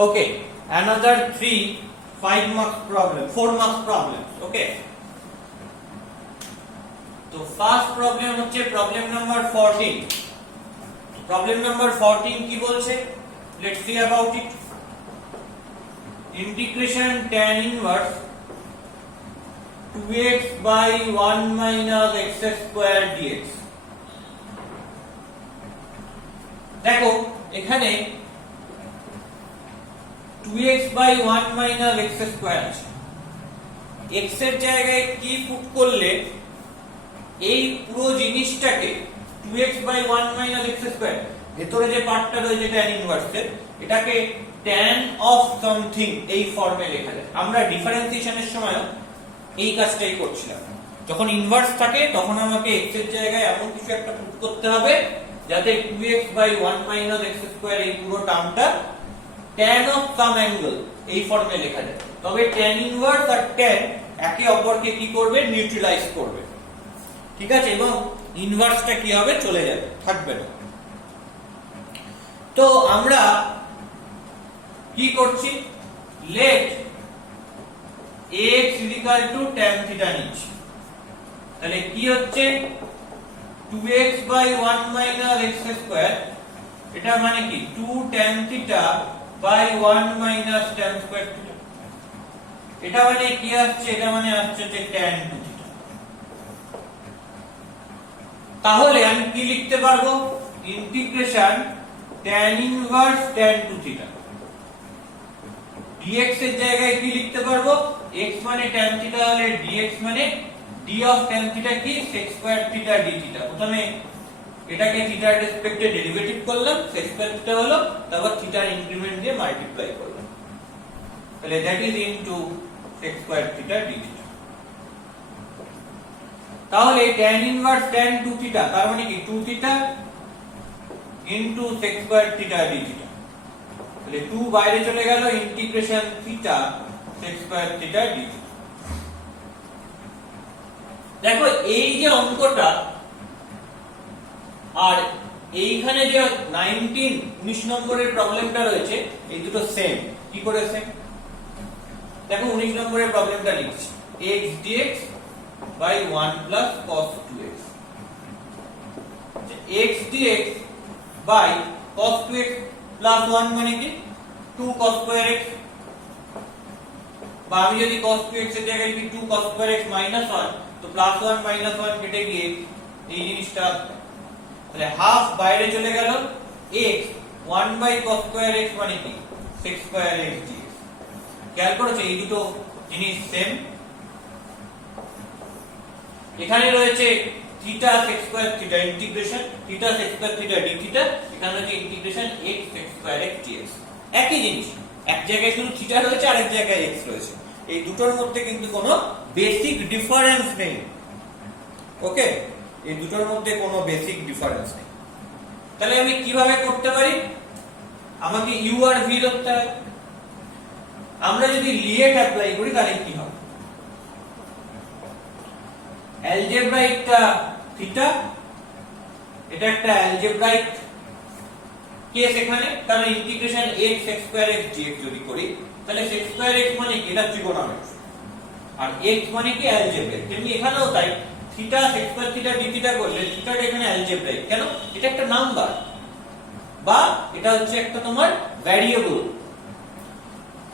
Okay, another 5 marks problem, 4 marks problems. Okay, তো first problem হচ্ছে problem number 14। Problem number 14 কি বলছে, let's see about it. Integration tan inverse 2x by 1 minus x square dx। দেখো এখানে 2x by 1 minus x square আছে, x এর জায়গায় কি পুট করলে এই পুরো জিনিসটাকে 2x by 1 minus x square, ভেতরে যে পার্টটা রয়েছে tan ইনভার্সের, এটাকে tan of something এই ফর্মে লেখা যায়। আমরা ডিফারেন্সিয়েশনের সময় এই কাজটাই করছিলাম। যখন ইনভার্স থাকে তখন আমাকে x এর জায়গায় এমন কিছু একটা পুট করতে হবে যাতে 2x by 1 minus x square এই পুরো টার্মটা tan of some angle এই ফর্মে লেখা যায়। তবে tan ইনভার্স আর tan একে অপরকে কি করবে, নিউট্রালাইজ করবে। ঠিক আছে, এবং ইনভার্সটা কি হবে, চলে যাবে, থাকবে না। তো আমরা কি করছি, লেট x tan থিটা নিচ্ছি। তাহলে কি হচ্ছে 2x by 1 minus x square, এটা মানে কি 2 tan theta by 1 minus tan square theta। এটা মানে কি আসছে, এটা মানে আসছে যে tan 2 theta। তাহলে আমি কি লিখতে পারবো, integration tan inverse tan 2 theta। dx এর জায়গায় কি লিখতে পারবো, x মানে tan theta হলে dx মানে d of tan theta কি sec square theta d theta। প্রথমে এটাকে থিটার রেসপেক্টে ডেরিভেটিভ করলাম, sec square theta হলো, তারপর থিটার ইনক্রিমেন্ট দিয়ে মাল্টিপ্লাই করলাম, তাহলে that is into sec square theta d theta। তাহলে tan ইনভার্স tan 2 theta তার মানে কি 2 theta into sec square theta d theta। তাহলে 2 বাইরে চলে গেল, integration theta sec square theta d theta। দেখো এই যে অঙ্কটা আর এইখানে যে 19 নম্বরের প্রবলেমটা রয়েছে, এই দুটো সেম। কি করে সেম, দেখো 19 নম্বরের প্রবলেমটা লিখছি, x dx by 1 plus cos 2x। x dx by cos 2x plus 1 মানে কি 2 cos square x, বা আমি যদি cos 2x এর জায়গায় লিখি 2 cos square x minus 1, তো plus 1 minus 1 কেটে গিয়ে এই জিনিসটা, তাহলে হাফ বাইরে চলে গেল, x 1 by cos square x মানে কি sec square x dx। খেয়াল করেছো এই দুটো জিনিস সেম। এখানে রয়েছে theta sec square theta integration theta sec square theta d theta, এখানে রয়েছে integration x sec square x dx। একই জিনিস, এক জায়গায় শুধু থিটা রয়েছে আর এক জায়গায় x রয়েছে। এই দুটোর মধ্যে কিন্তু কোনো বেসিক ডিফারেন্স নেই। ওকে, এই দুটোর মধ্যে কোনো বেসিক ডিফারেন্স নেই। তাহলে আমি কিভাবে করতে পারি, আমাকে u আর v ধরতে হবে। আমরা যদি লিয়েট অ্যাপ্লাই করি তাহলে কি হবে, অ্যালজেব্রাইকটা থিটা, এটা একটা অ্যালজেব্রাইক কেস এখানে, কারণ integration x sec square x dx যদি করি তাহলে sec square x মানে কি, এটা ত্রিকোণমিতি, আর x মানে কি অ্যালজেব্রাইক। তেমনি এখানেও তাই, theta sec square theta d theta করলে থিটাটা এখানে অ্যালজেব্রাইক। কেন, এটা একটা নাম্বার, বা এটা হচ্ছে একটা তোমার ভ্যারিয়েবল,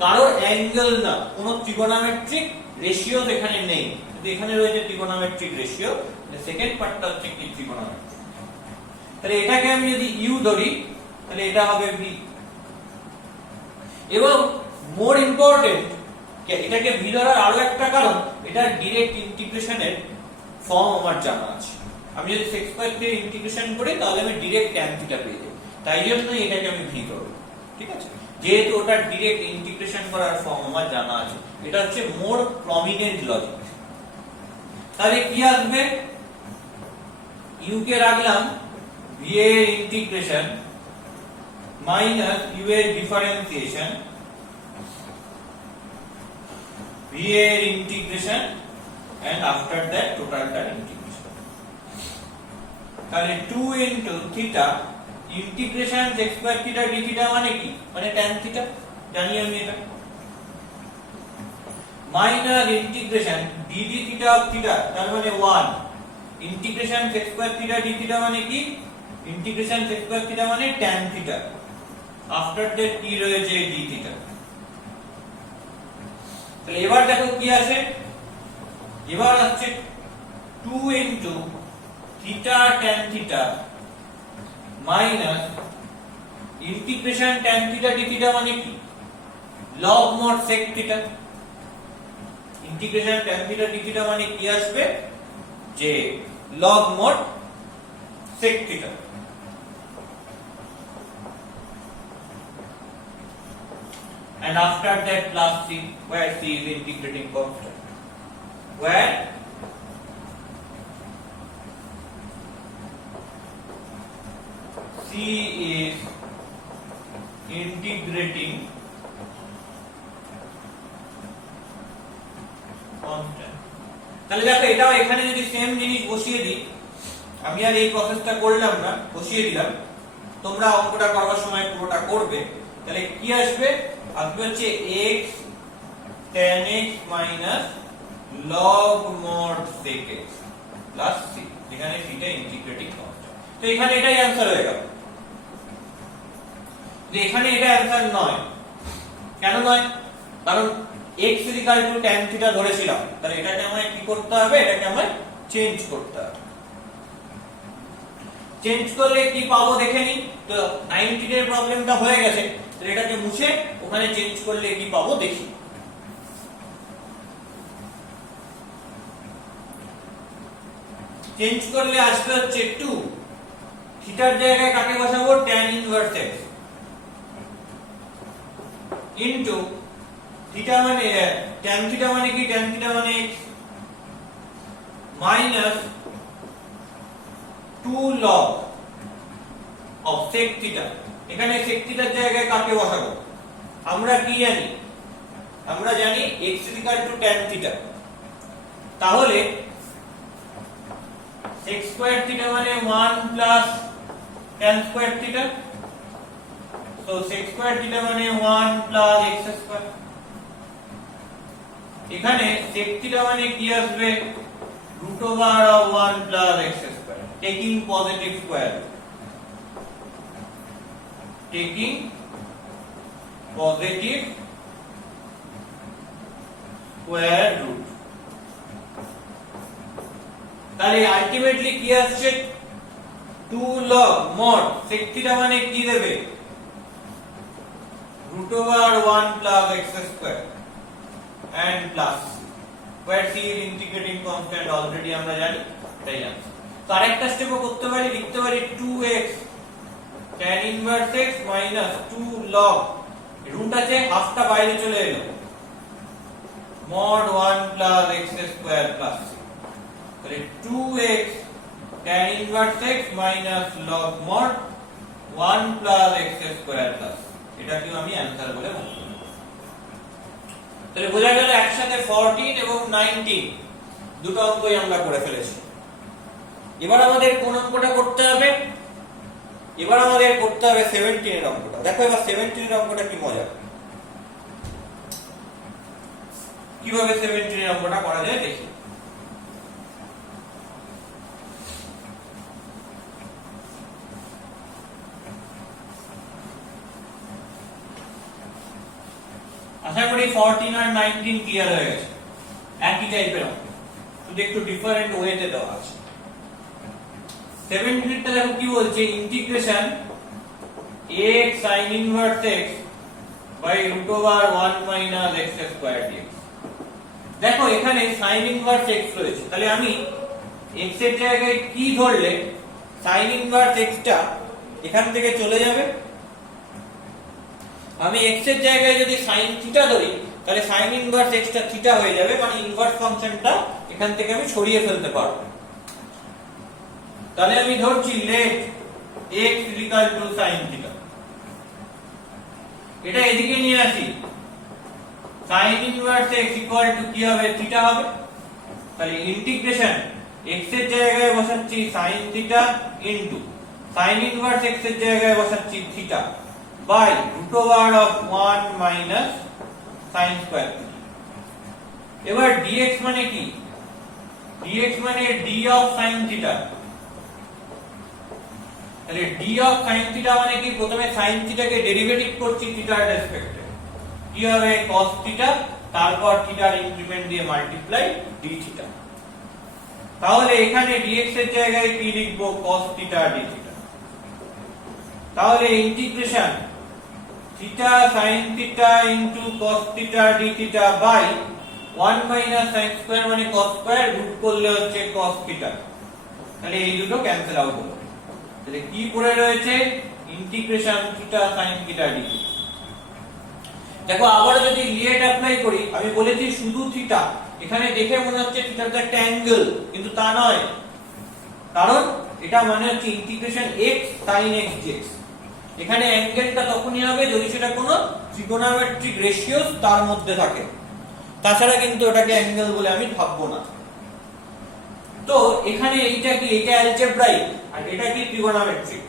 কারোর অ্যাঙ্গেল না, কোনো ত্রিকোণমিতিক রেশিও এখানে নেই। কিন্তু এখানে রয়েছে ত্রিকোণমিতিক রেশিও, সেকেন্ড পার্টটা হচ্ছে কি ত্রিকোণমিতি। তাহলে এটাকে আমি যদি u ধরি তাহলে এটা হবে v, এবং মোর ইম্পর্টেন্ট এটাকে v ধরার আরো একটা কারণ, এটা ডাইরেক্ট ইন্টিগ্রেশনের ফর্ম আমার জানা আছে। আমি যদি sec square দিয়ে ইন্টিগ্রেশন করি তাহলে আমি ডাইরেক্ট tan থিটা পেয়ে যাব, তাই জন্যই এটাকে আমি v করব। ঠিক আছে, যেহেতু ওটা ডাইরেক্ট ইন্টিগ্রেশন করার ফর্ম আমার জানা আছে, এটা হচ্ছে মোর প্রমিনেন্ট লজিক। তাহলে কি আসবে, u কে রাখলাম v এর ইন্টিগ্রেশন মাইনাস u এর ডিফারেন্সিয়েশন, v এর ইন্টিগ্রেশন and after that totalটা ইন্টিগ্রেশন। তাহলে 2 into theta integration sec square theta d theta মানে কি, মানে tan theta, জানি আমি এটা minus integration dd theta of theta তার মানে 1 integration sec square theta d theta মানে কি ইন্টিগ্রেশন sec স্কয়ার থিটা মানে tan থিটা আফটার দ্যাট কি রয়েছে d থিটা। তাহলে এবার দেখো কি আসে, এবার আসছে 2 into theta tan theta minus integration tan theta d theta মানে কি log mod sec theta. Integration tan theta d theta মানে কি আসবে যে log mod sec theta. And after that plus c, where c is integrating constant, where c is integrating constant। তাহলে দেখো এটাও এখানে যদি সেম জিনিস বসিয়ে দিই, আমি আর এই প্রসেসটা করলাম না, বসিয়ে দিলাম, তোমরা অঙ্কটা করার সময় পুরোটা করবে। তাহলে কি আসবে, আসবে হচ্ছে x tan x minus log mod sec x plus c, এখানে c টা ইন্টিগ্রেটিং কনস্ট্যান্ট। তো এখানে এটাই অ্যানসার হয়ে গেল। যে এখানে এটা অ্যানসার নয়, কেন নয়, কারণ x tan থিটা ধরেছিলাম, তাহলে এটাকে আমায় কি করতে হবে, এটাকে আমায় চেঞ্জ করতে হবে। চেঞ্জ করলে কি পাবো দেখে নি, তো 19 এর প্রবলেমটা হয়ে গেছে, তাহলে এটাকে মুছে ওখানে চেঞ্জ করলে কি পাবো দেখি। চেঞ্জ করলে আসবে হচ্ছে 2 থিটার জায়গায় কাকে বসাবো tan inverse x into theta মানে tan থিটা মানে কি, tan থিটা মানে x minus 2 log of sec theta. এখানে sec থিটার জায়গায় কাকে বসাবো, আমরা কি জানি, আমরা জানি x tan থিটা, তাহলে sec স্কয়ার থিটা মানে 1 প্লাস tan স্কয়ার থিটা, তো sec স্কয়ার থিটা মানে 1 প্লাস x স্কয়ার। এখানে sec থিটা মানে কি আসবে, root over of 1 plus x square, taking positive square root, taking positive square root। তাহলে ultimately কি আসছে, 2 log mod sec theta মানে কি দেবে, root over 1 plus x square and plus where c is integrating constant already আমরা জানি, তাই জানি। তো আরেকটা স্টেপও করতে পারি, লিখতে পারি 2x tan inverse x minus 2 log, root আছে হাফটা বাইরে চলে এলো, mod 1 plus x square plus c, তাহলে 2x tan inverse x minus log mod 1 plus x square plus, এটাকে আমি অ্যানসার বলে মনে করি। তাহলে বোঝা গেল একসাথে 14 এবং 19 দুটো অঙ্কই আমরা করে ফেলেছি। এবার আমাদের কোন অঙ্কটা করতে হবে, এবার আমাদের করতে হবে 17 এর অঙ্কটা। দেখো এবার 17 এর অঙ্কটা কি মজা, কিভাবে 17 এর অঙ্কটা করা যায় দেখি। আশা করি 14 আর 19 ক্লিয়ার হয়ে গেছে, একই টাইপের অঙ্ক, শুধু একটু ডিফারেন্ট ওয়েতে দেওয়া আছে। 17 টা দেখো কি বলছে, integration x sin inverse x by root over 1 minus x square dx। দেখো এখানে sin inverse x রয়েছে, তাহলে আমি x এর জায়গায় কি ধরলে sin inverse x টা এখান থেকে চলে যাবে। আমি x এর জায়গায় যদি sin থিটা ধরি, তাহলে sin inverse x টা থিটা হয়ে যাবে, মানে ইনভার্স ফাংশনটা এখান থেকে আমি সরিয়ে ফেলতে পারবো। তাহলে আমি ধরছি let x equal to sin theta, এটা এদিকে নিয়ে আসি, sin inverse x equal to কি হবে, থিটা হবে। তাহলে ইন্টিগ্রেশন x এর জায়গায় বসাচ্ছি sin theta into sin inverse x এর জায়গায় বসাচ্ছি theta by root over of 1 minus sin square theta। এবার dx মানে কি? dx মানে d of sin theta। তাহলে d of sin theta মানে কি? প্রথমে sin theta কে ডেরিভেটিভ করছি থিটার রেসপেক্টে, কি হবে cos theta, তারপর থিটার ইনক্রিমেন্ট দিয়ে মাল্টিপ্লাই d theta। তাহলে এখানে dx এর জায়গায় কি লিখব? cos theta d theta। তাহলে integration theta sin theta into cos theta d theta by 1 minus sin square মানে cos square, রুট করলে হচ্ছে cos theta। তাহলে এই দুটো ক্যান্সেল আউট হলো। তাহলে কি পড়ে রয়েছে? Integration theta sin theta d theta। দেখো আবার যদি লিয়েট অ্যাপ্লাই করি, আমি বলেছি শুধু থিটা, এখানে দেখে মনে হচ্ছে থিটাটা একটা অ্যাঙ্গেল, কিন্তু তা নয়, কারণ এটা মানে হচ্ছে integration x sin x dx। এখানে অ্যাঙ্গেলটা তখনই হবে যদি সেটা কোনো ত্রিকোণমিতিক রেশিওস তার মধ্যে থাকে, তাছাড়া কিন্তু ওটাকে অ্যাঙ্গেল বলে আমি ভাববো না। তো এখানে এইটা কি? এটা অ্যালজেব্রাইক আর এটা কি ত্রিকোণমিতিক।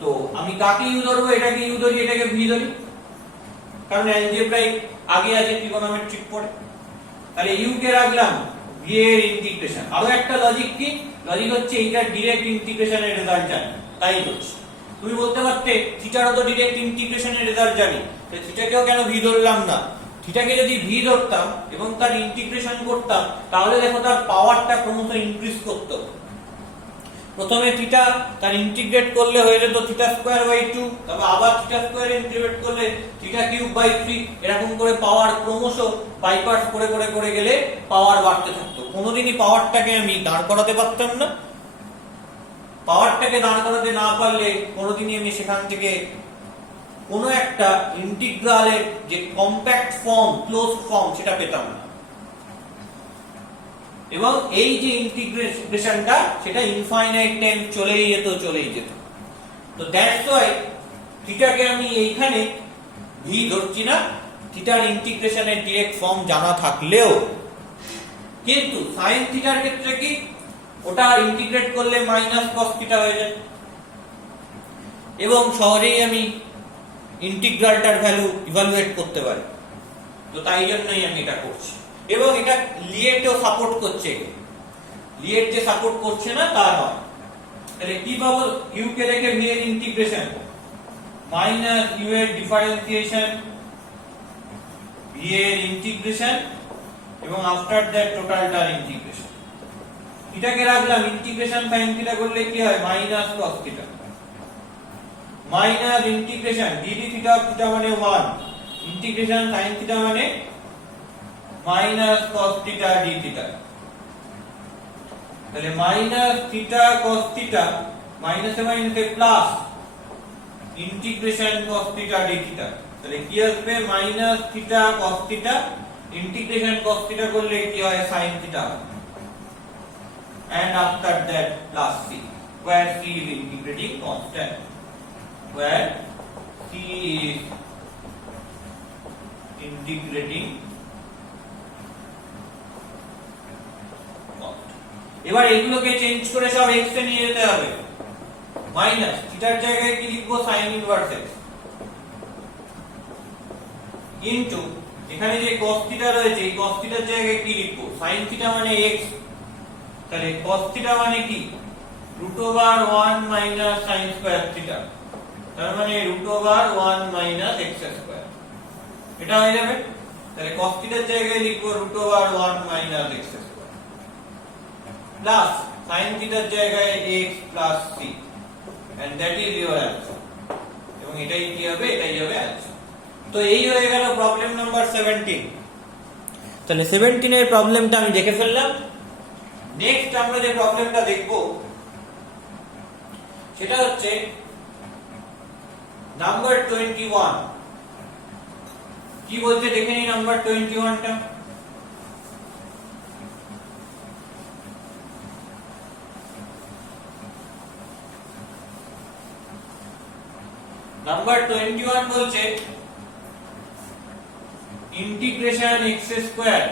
তো আমি কাকে ইউ ধরবো? এটাকে ইউ ধরি, এটাকে ভি ধরি, কারণ অ্যালজেব্রাইক আগে আছে ত্রিকোণমিতিক পড়ে। তাহলে ইউ কে রাখলাম, ভি এর ইন্টিগ্রেশন। আরো একটা লজিক কি? লজিক হচ্ছে এইটা ডাইরেক্ট ইন্টিগ্রেশনের রেজাল্ট জানি, তাই হচ্ছে। তুমি বলতে পারতে থিটারও তো ডাইরেক্ট ইন্টিগ্রেশনের রেজাল্ট জানি, তাহলে থিটাকেও কেন ভি ধরলাম না? থিটাকে যদি ভি ধরতাম এবং তার ইন্টিগ্রেশন করতাম, তাহলে দেখো তার পাওয়ারটা ক্রমশ ইনক্রিজ করতো। প্রথমে থিটা তার ইন্টিগ্রেট করলে হয়ে যেত থিটা স্কয়ার বাই 2, তারপর আবার থিটা স্কয়ার ইন্টিগ্রেট করলে থিটা কিউব বাই 3, এরকম করে পাওয়ার ক্রমশ বাইপার্টস করে করে করে গেলে পাওয়ার বাড়তে থাকতো। কোনোদিনই পাওয়ারটাকে আমি দাঁড় করাতে পারতাম না। পাওয়ারটাকে দাঁড় করাতে না পারলে কোনোদিনই আমি সেখান থেকে কোনো একটা ইন্টিগ্রালের যে কম্প্যাক্ট ফর্ম, ক্লোজ ফর্ম, সেটা পেতাম না। এবং এই যে ইন্টিগ্রেশনটা সেটা ইনফাইনাইট টাইম চলেই যেত। তো দ্যাটস ওয়াই থিটাকে আমি এইখানে ভি ধরছি না, থিটার ইন্টিগ্রেশনের ডাইরেক্ট ফর্ম জানা থাকলেও। কিন্তু sin থিটার ক্ষেত্রে কি? ওটা ইন্টিগ্রেট করলে মাইনাস cos থিটা হয়ে যায় এবং সহজেই আমি ইন্টিগ্রালটার ভ্যালু ইভালুয়েট করতে পারি। তো তাই জন্যই আমি এটা করছি। এবং এটা লিয়েটও সাপোর্ট করছে। লিয়েট যে সাপোর্ট করছে না তা নয়। তাহলে কি পাবো? ইউ কে রেখে ভি এর ইন্টিগ্রেশন মাইনাস ইউ এর ডিফারেন্সিয়েশন, ভি এর ইন্টিগ্রেশন এবং আফটার দ্যাট টোটালটার ইন্টিগ্রেশন। থিটাকে রাখলাম, ইন্টিগ্রেশন sin থিটা করলে কি হয়? Minus cos theta minus integration dd theta theta মানে 1, ইন্টিগ্রেশন sin থিটা মানে minus cos theta d theta. তাহলে মাইনাস থিটা cos থিটা মাইনাসে মাইনাসে plus integration cos theta d theta. তাহলে কি আসবে? Minus theta cos theta, integration cos theta করলে কি হয়? sin theta, and after that plus c, where c is integrating constant, where c is integrating এবার এগুলোকে চেঞ্জ করে সব x এ নিয়ে যেতে হবে। মাইনাস থিটার জায়গায় কি লিখবো? sin ইনভার্স x ইনটু এখানে যে cos থিটা রয়েছে, এই cos থিটার জায়গায় কি লিখবো? sin থিটা মানে x, তাহলে cos থিটা মানে কি? √1 মাইনাস sin স্কয়ার থিটা, তার মানে √1 মাইনাস x স্কয়ার। এটা হয়ে যাবে। তাহলে cos থিটার জায়গায় লিখবো √1 minus x square plus sin থিটার জায়গায় x plus c, and that is your answer। এবং এটাই কি হবে? এটাই হবে आंसर। তো এই হয়ে গেল প্রবলেম নাম্বার 17। তাহলে 17 এর প্রবলেমটা আমি দেখে ফেললাম। নেক্সট আমরা যে প্রবলেমটা দেখব সেটা হচ্ছে নাম্বার 21। কি বলতে দেখে নিই নাম্বার 21 টা। নাম্বার 21 বলছে integration x square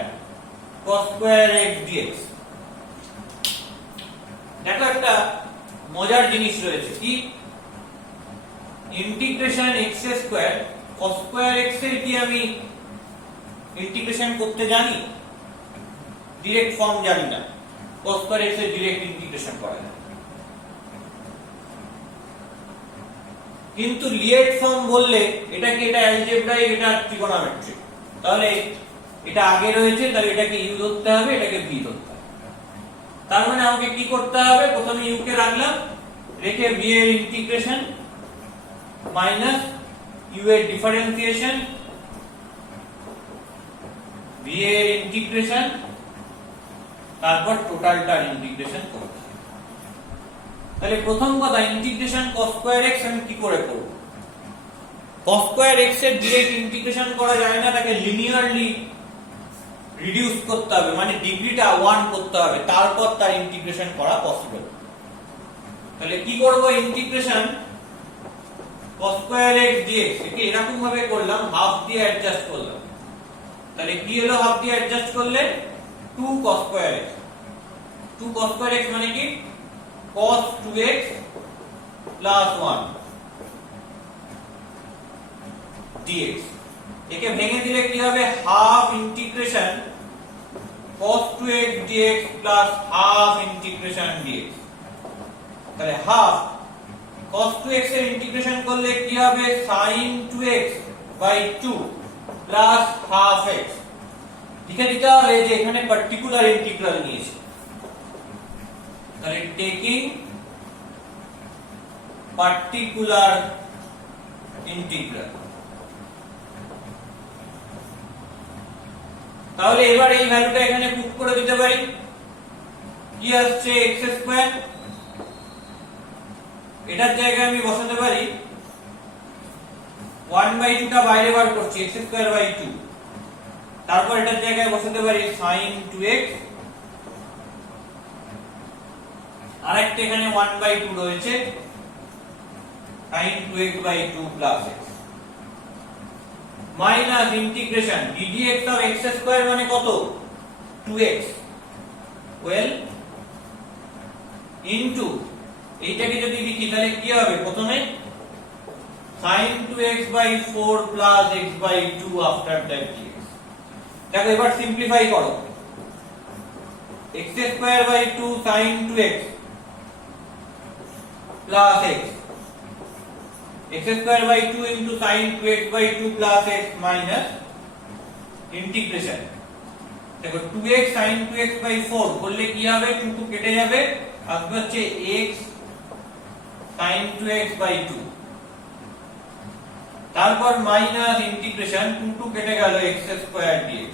cos square x dx। দেখো একটা মজার জিনিস রয়েছে। কি? Integration x square cos square x এর কি আমি ইন্টিগ্রেশন করতে জানি? ডাইরেক্ট ফর্ম জানি না, cos স্কয়ার x এর ডাইরেক্ট ইন্টিগ্রেশন করা যায়। কিন্তু লিয়েট ফর্ম বললে এটা কি, এটা অ্যালজেব্রাইক, এটা ট্রিগোনোমেট্রিক, তাহলে এটা আগে রয়েছে, তাহলে এটাকে ইউ ধরতে হবে, এটাকে বি ধরতে হবে। তার মানে আমাকে কি করতে হবে? প্রথমে ইউ কে রাখলাম, রেখে বি এর ইন্টিগ্রেশন মাইনাস ইউ এর ডিফারেন্সিয়েশন, বি এর ইন্টিগ্রেশন, তারপর টোটালটার ইন্টিগ্রেশন করতে হবে। তাহলে প্রথম কথা, ইন্টিগ্রেশন cos স্কয়ার x আমি কি করে করব? cos স্কয়ার x এর ডাইরেক্ট ইন্টিগ্রেশন করা যায় না, তাকে লিনিয়ারলি রিডিউস করতে হবে, মানে ডিগ্রিটা 1 করতে হবে, তারপর তার ইন্টিগ্রেশন করা পসিবল। তাহলে কি করব? Integration cos square x dx একে এরকম ভাবে করলাম, হাফ দিয়ে অ্যাডজাস্ট করলাম। তাহলে কি হলো হাফ দিয়ে অ্যাডজাস্ট করলে? 2 cos square x। 2 cos square x মানে কি? cos 2x plus 1 dx। একে ভেঙে দিলে কি হবে? Half integration cos 2x dx plus half integration dx। তাহলে হাফ cos 2x এর ইন্টিগ্রেশন করলে কি হবে? sin 2x by 2 plus half x। লিখে দিতে হবে যে এখানে পার্টিকুলার ইন্টিগ্রাল নিয়েছে, তাহলে টেকিং পার্টিকুলার ইন্টিগ্রাল। তাহলে এবার এই ভ্যালুটা এখানে পুট করে দিতে পারি। কি আসছে? x স্কয়ার, এটার জায়গায় আমি বসাতে পারি 1/2 টা বাইরে বার করছি, x স্কয়ার বাই 2, তারপর এটার জায়গায় বসাতে পারি sin 2x, আরেকটা এখানে 1/2 রয়েছে, sin 2x by 2 plus x minus integration ddx of x square মানে কত? 2x, ওয়েল ইনটু এইটাকে যদি লিখি তাহলে কি হবে? প্রথমে sin 2x by 4 plus x by 2 after that dx। দেখো এবার সিম্পলিফাই করো, x square by 2 sin 2x plus x, x square by 2 into sin 2x by 2 plus x minus integration। দেখো 2x sin 2x by 4 করলে কি হবে? 2 কেটে যাবে, আসবে হচ্ছে x sin 2x by 2, তারপর মাইনাস ইন্টিগ্রেশন 2 কেটে গেল x স্কয়ার dx।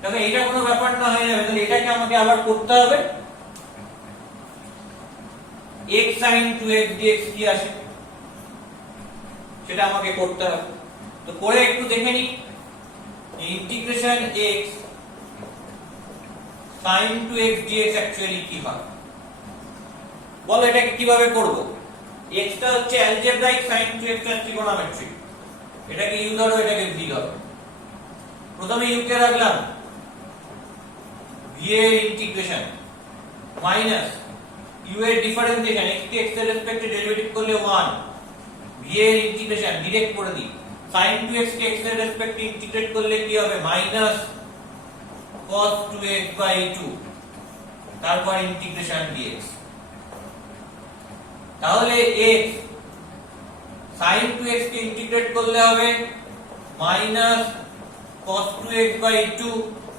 দেখো এটা কোনো ব্যাপার না হয়ে যাবে, তাহলে এটাকে আমাকে আবার করতে হবে। x sin 2x dx কি আসে সেটা আমাকে করতে হবে, তো করে একটু দেখে নি। Integration x sin 2x dx actually কি হয় বলো, এটাকে কিভাবে করব? x টা হচ্ছে অ্যালজেব্রাইক, sin 2x টা ট্রিগোনোমেট্রিক, এটাকে u ধরো, এটাকে v ধরো। প্রথমে u কে রাখলাম, v এর ইন্টিগ্রেশন মাইনাস u এর ডিফারেন্সিয়েশন, x কে x এর রেসপেক্টে ডেরিভেটিভ করলে 1, v এর ইন্টিগ্রেশন ডাইরেক্ট করে দিই, sin 2x কে x এর রেসপেক্টে ইন্টিগ্রেট করলে কি হবে? মাইনাস cos 2x by 2, তারপর ইন্টিগ্রেশন dx। তাহলে x sin 2x কে ইন্টিগ্রেট করলে হবে minus cos 2x by 2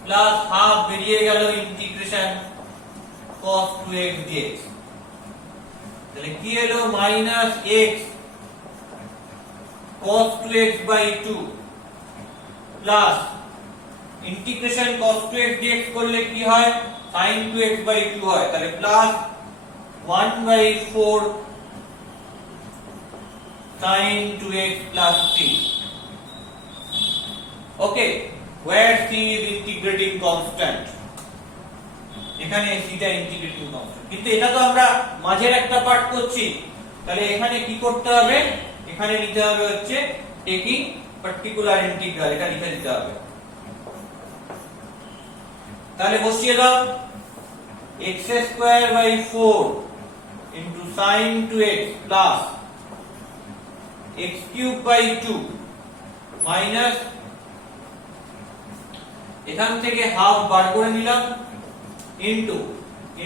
plus half বেরিয়ে গেল ইন্টিগ্রেশন cos 2x dx। তাহলে কি হলো? Minus x cos 2x by 2 plus integration cos 2x dx করলে কি হয়? sin 2x by 2 হয়, তাহলে plus 1/4 sin 2x plus c। Okay, where c is integrating constant, এখানে c টা ইন্টিগ্রেটিং কনস্ট্যান্ট, কিন্তু এটা তো আমরা মাঝের একটা পার্ট করছি, তাহলে এখানে কি করতে হবে? এখানে নিতে হবে হচ্ছে টেকিং পার্টিকুলার ইন্টিগ্রাল, এটা লিখে দিতে হবে। তাহলে বসিয়ে দাও, x square by 4 into sin 2x plus x cube by 2 minus এখান থেকে হাফ বার করে নিলাম into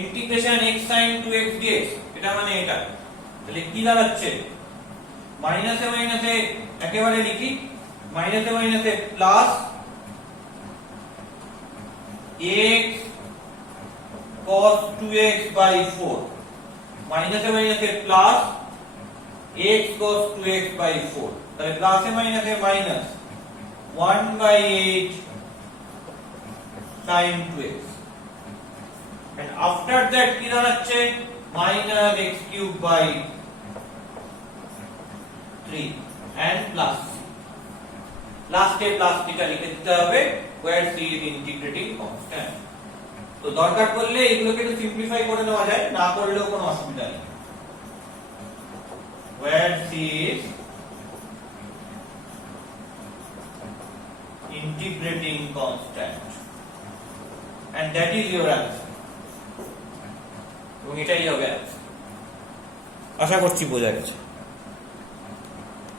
integration x sin 2x dx, এটা মানে এটা। তাহলে কি দাঁড়াচ্ছে, মাইনাসে মাইনাসে একেবারে লিখি, মাইনাসে মাইনাসে plus x cos 2x by 4 মাইনাসে মাইনাসে plus x cos 2x by 4, তাহলে প্লাসে মাইনাসে minus 1 by 8 sin 2x, and after that কি দাঁড়াচ্ছে minus x cube by 3 and plus লাস্টে প্লাস থিটা লিখে দিতে হবে, where c is integrating constant। তো দরকার পড়লে এগুলোকে একটু সিম্পলিফাই করে নেওয়া যায়, না করলেও কোনো অসুবিধা নেই। where c is integrating constant and that is your answer, এবং এটাই হবে answer। আশা করছি বোঝা গেছে।